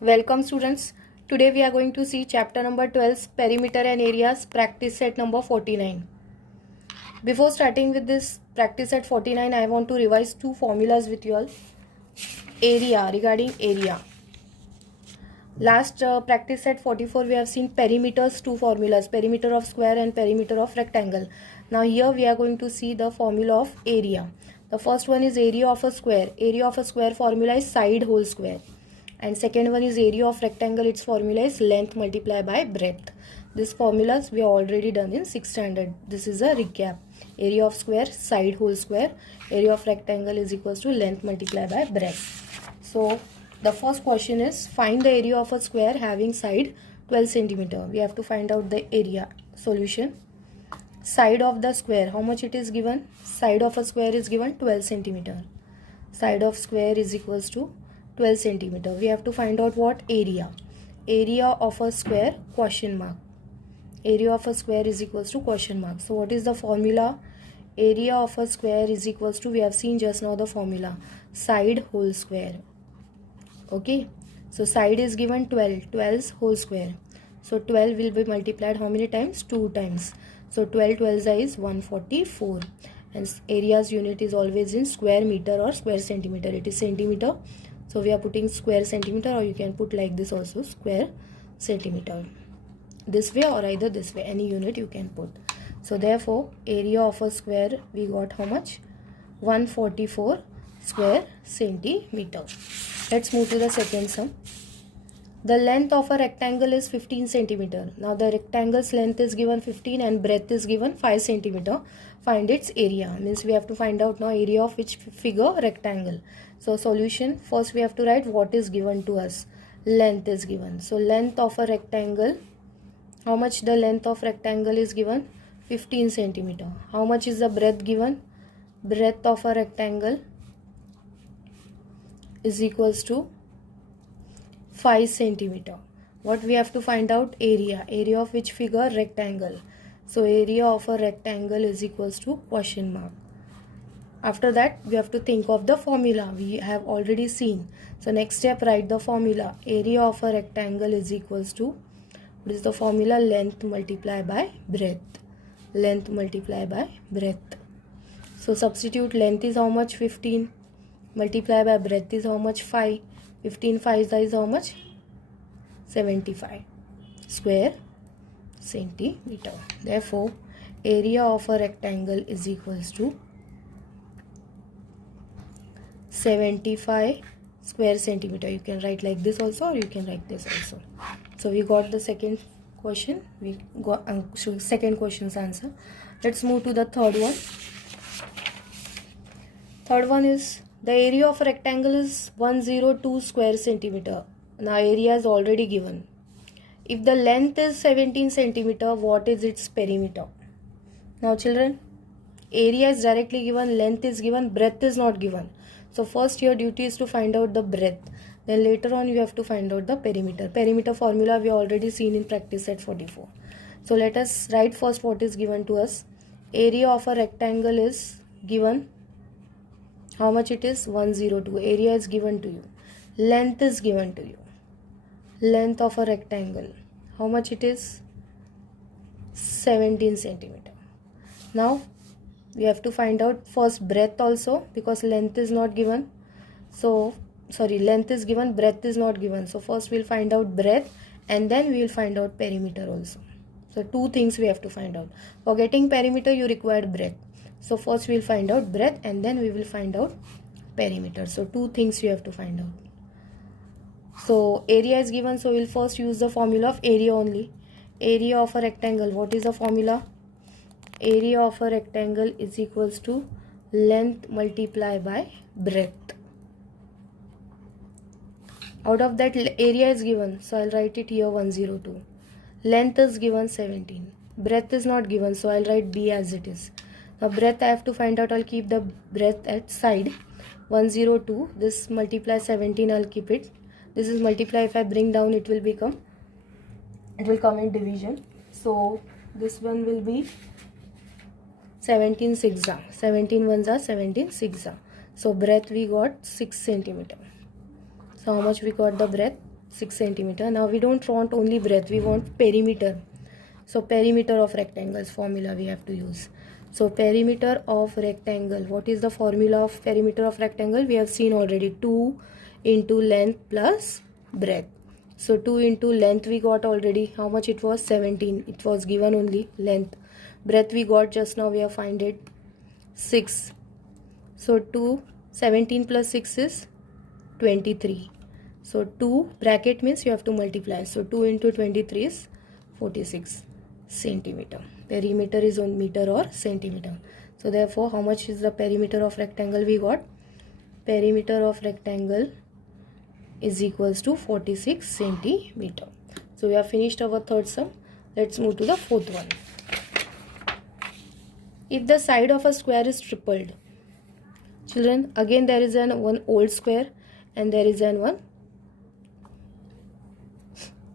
Welcome students. Today we are going to see chapter number 12, perimeter and areas, practice set number 49. Before starting with this practice set 49, I want to revise two formulas with you all. Area, regarding area. Last practice set 44 we have seen perimeters, two formulas, perimeter of square and perimeter of rectangle. Now here we are going to see the formula of area. The first one is area of a square. Area of a square formula is side whole square. And second one is area of rectangle, its formula is length multiplied by breadth. This formulas we have already done in 6th standard. This is a recap. Area of square, side whole square. Area of rectangle is equals to length multiplied by breadth. So the first question is find the area of a square having side 12 centimeter. We have to find out the area. Solution. Side of the square, how much it is given? Side of a square is given 12 centimeter. Side of square is equals to 12 centimeter. We have to find out what area. Area of a square, question mark. Area of a square is equals to question mark. So what is the formula? Area of a square is equals to, we have seen just now the formula, side whole square. Okay, so side is given 12, 12's whole square. So 12 will be multiplied how many times? 2 times. So 12 is 144. And area's unit is always in square meter or square centimeter. It is centimeter. So we are putting square centimeter, or you can put like this also, square centimeter. This way or either this way, any unit you can put. So therefore area of a square we got how much? 144 square centimeter. Let's move to the second sum. The length of a rectangle is 15 centimeter. Now the rectangle's length is given 15 and breadth is given 5 centimeter. Find its area. Means we have to find out now area of which figure? Rectangle. So solution, first we have to write what is given to us. Length is given. So length of a rectangle, how much the length of rectangle is given? 15 centimeter. How much is the breadth given? Breadth of a rectangle is equals to 5 centimeter. What we have to find out? Area. Area of which figure? Rectangle. So area of a rectangle is equals to question mark. After that we have to think of the formula we have already seen. So next step, write the formula. Area of a rectangle is equals to, what is the formula? Length multiplied by breadth. Length multiplied by breadth. So substitute, length is how much? 15. Multiply by breadth is how much? 5. 15 5 is how much? 75 square centimeter. Therefore area of a rectangle is equals to 75 square centimeter. You can write like this also, or you can write this also. So we got the second question. We got second question's answer. Let's move to the third one. Third one is the area of a rectangle is 102 square centimeter. Now area is already given. If the length is 17 centimeter, what is its perimeter? Now children, area is directly given, length is given, breadth is not given. So first your duty is to find out the breadth. Then later on you have to find out the perimeter. Perimeter formula we already seen in practice set 44. So let us write first what is given to us. Area of a rectangle is given. How much it is? 102. Area is given to you. Length is given to you. Length of a rectangle, how much it is? 17 centimeter. Now we have to find out first breadth also, because length is not given. So sorry, length is given, breadth is not given. So first we'll find out breadth and then we'll find out perimeter also. So two things we have to find out. For getting perimeter you require breadth. So first we'll find out breadth and then we will find out perimeter. So two things you have to find out. So area is given, so we'll first use the formula of area only. Area of a rectangle, what is the formula? Area of a rectangle is equals to length multiplied by breadth. Out of that area is given, so I'll write it here 102. Length is given 17. Breadth is not given, so I'll write B as it is. Now breadth I have to find out, I'll keep the breadth at side. 102, this multiply 17, I'll keep it. This is multiply, if I bring down it will come in division. So this one will be 17 6 17 ones are 17 6. So breadth we got 6 centimeter. So how much we got the breadth? 6 centimeter. Now we don't want only breadth, we want perimeter. So perimeter of rectangles formula we have to use. So perimeter of rectangle, what is the formula of perimeter of rectangle? We have seen already, 2 into length plus breadth. So 2 into length we got already. How much it was? 17. It was given only length. Breadth we got just now, we have find it 6. So 17 plus 6 is 23. So 2 bracket means you have to multiply. So 2 into 23 is 46 centimeter. Perimeter is on meter or centimeter. So therefore, how much is the perimeter of rectangle we got? Perimeter of rectangle is equals to 46 centimeter. So we have finished our third sum. Let's move to the fourth one. If the side of a square is tripled, children, again there is one old square and there is one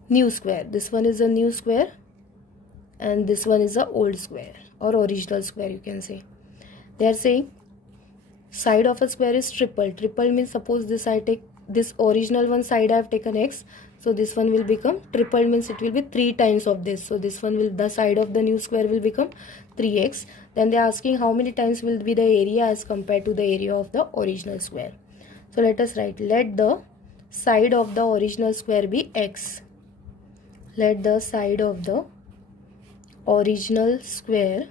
new square. This one is a new square and this one is a old square or original square, you can say. They are saying side of a square is triple. Triple means, suppose this I take this original one side I have taken x, so this one will become triple means it will be 3 times of this. So this one will, the side of the new square will become 3x. Then they are asking how many times will be the area as compared to the area of the original square. So let us write, let the side of the original square be x. Let the side of the original square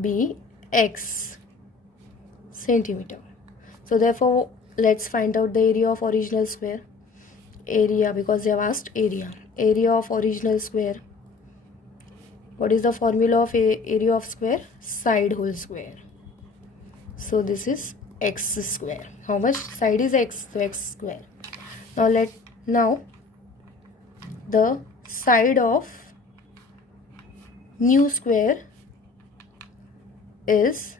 be x centimeter. So therefore, let's find out the area of original square. Area, because they have asked area. Area of original square. What is the formula of area of square? Side whole square. So this is x square. How much? Side is x, so x square. Now the side of new square is,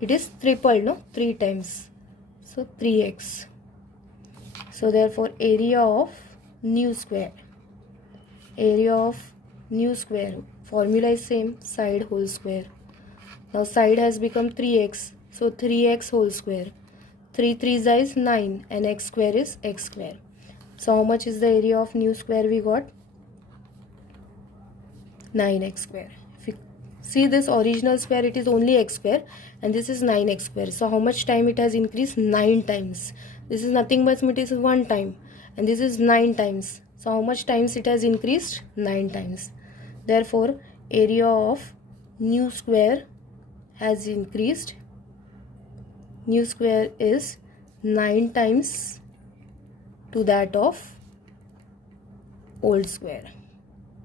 it is triple, no? 3 times. So 3x. So therefore area of new square. Area of new square. Formula is same, side whole square. Now side has become 3x. So 3x whole square. 3 3s is 9 and x square is x square. So how much is the area of new square we got? 9x square. If you see this original square, it is only x square and this is 9x square. So how much time it has increased? 9 times. This is nothing but it is 1 time and this is 9 times. So how much times it has increased? 9 times. Therefore area of new square has increased. New square is 9 times to that of old square,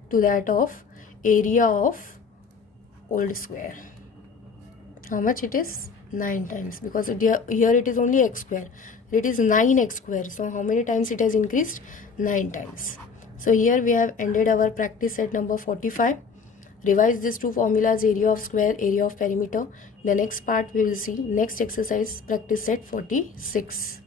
to that of area of old square. How much it is? 9 times, because here it is only x square, it is 9x square. So how many times it has increased? 9 times. So here we have ended our practice set number 45. Revise these two formulas, area of square, area of perimeter. The next part we will see next exercise, practice set 46.